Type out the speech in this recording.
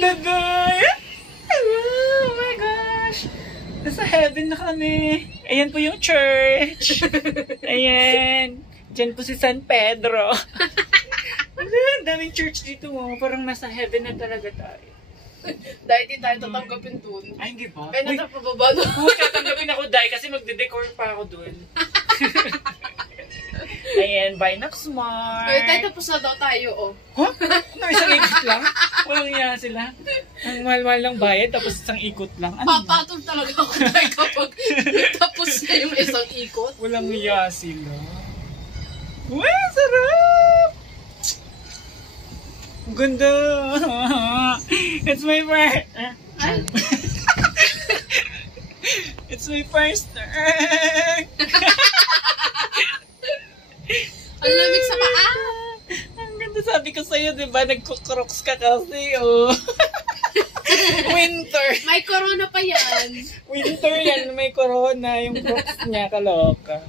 ganda guys! Oh my gosh! Nasa heaven na kami. Ayan po yung church. Ayan. Diyan po si San Pedro. Ang daming church dito mo. Parang nasa heaven na talaga tayo. Dahil di tayo tatanggapin dun. Ay, hindi ba? Kaya nasa pababa na. Uy, tatanggapin ako dahil kasi magde-decor pa ako dun. Ayan, Binaxmart. Kaya tayo tapos na daw tayo, oh. Huh? Ano, isang ikot lang? Walang iya sila. Ang mahal-mahal ng bayad, tapos isang ikot lang. Ano? Papatol talaga ako tayo kapag tapos na yung isang ikot. Walang iya sila. Uy, sarap! Ang ganda! It's my first... It's my first turn! Ang lamig sa paa! Ang ganda, sabi ko sa'yo, diba? Nagkukroks ka kasi, oh. Winter! May corona pa yan! Winter yan, may corona. Yung crocs niya, kaloka.